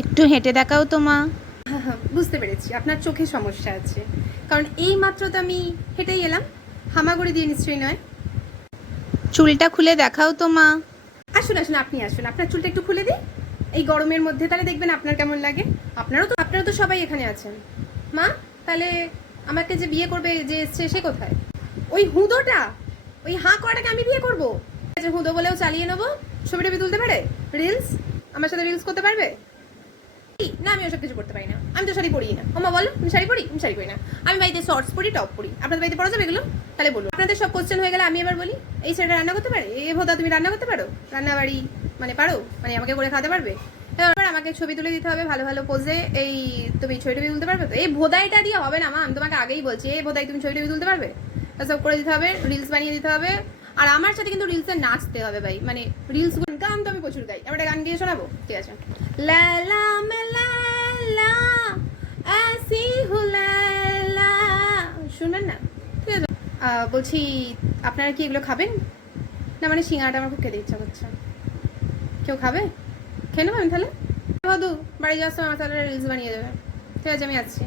একটু হেঁটে দেখাও তো মা। হ্যাঁ হ্যাঁ, বুঝতে পেরেছি আপনার চোখে সমস্যা আছে, কারণ এই মাত্র তো আমি হেঁটেই এলাম, হামাগুড়ি দিয়ে নিশ্চয়ই নয়। চুলটা খুলে দেখাও তো মা। আসুন আসুন, আপনি আসুন, আপনার চুলটা একটু খুলে দিই এই গরমের মধ্যে, তাহলে দেখবেন আপনার কেমন লাগে। আপনারও তো সবাই এখানে আছেন। মা, তাহলে আমাকে যে বিয়ে করবে যে এসছে সে কোথায়? ওই হুঁদোটা, ওই হাঁ করাটাকে আমি বিয়ে করবো? যে হুঁদো বলেও চালিয়ে নেবো, ছবি টবি তুলতে পারে, রিলস আমার সাথে রিলস করতে পারবে? না, আমি ওসব কিছু করতে পারি না, আমি তো শাড়ি পরি না। ওমা বলো, তুমি শাড়ি পরি? আমি শাড়ি পরি না, আমি বাড়িতে শর্টস পরি, টপ পরি। আপনাদের বাড়িতে পরা যাবে এগুলো? তাহলে বলুন। আপনাদের সব কোশ্চেন হয়ে গেলে আমি এবার বলি, এই ছেলেটা রান্না করতে পারে? এ ভোদা, তুমি রান্না করতে পারো? রান্নাবাড়ি মানে পারো? মানে আমাকে করে খাওয়াতে পারবে? এবার আমাকে ছবি তুলে দিতে হবে ভালো ভালো পোজে। এই তুমি ছবি টবি তুলতে পারবে তো? এই ভোদাইটা দিয়ে হবে না মা, আমি তোমাকে আগেই বলছি। এই ভোদাই, তুমি ছবি টবি তুলতে পারবে? সব করে দিতে হবে, রিলস বানিয়ে দিতে হবে। আর আমার সাথে কিন্তু রিলসে নাচতে হবে ভাই, মানে রিলস গান তো আমি প্রচুর গাই, আমরা গান গিয়ে শোনাবো, ঠিক আছে? লালা মেলা আসি হুলালা, শুনেন না? ঠিক আছে। বলছি, আপনারা কি এগুলো খাবেন? না মানে সিঙ্গাড়াটা আমার খুব খেতে ইচ্ছা করছে। কেউ খাবে? খেয়ে নেবো আমি তাহলে। বধু বাড়ি যাওয়ার সময় আমার তাহলে রিলস বানিয়ে দেবে। ঠিক আছে, আমি আসছি।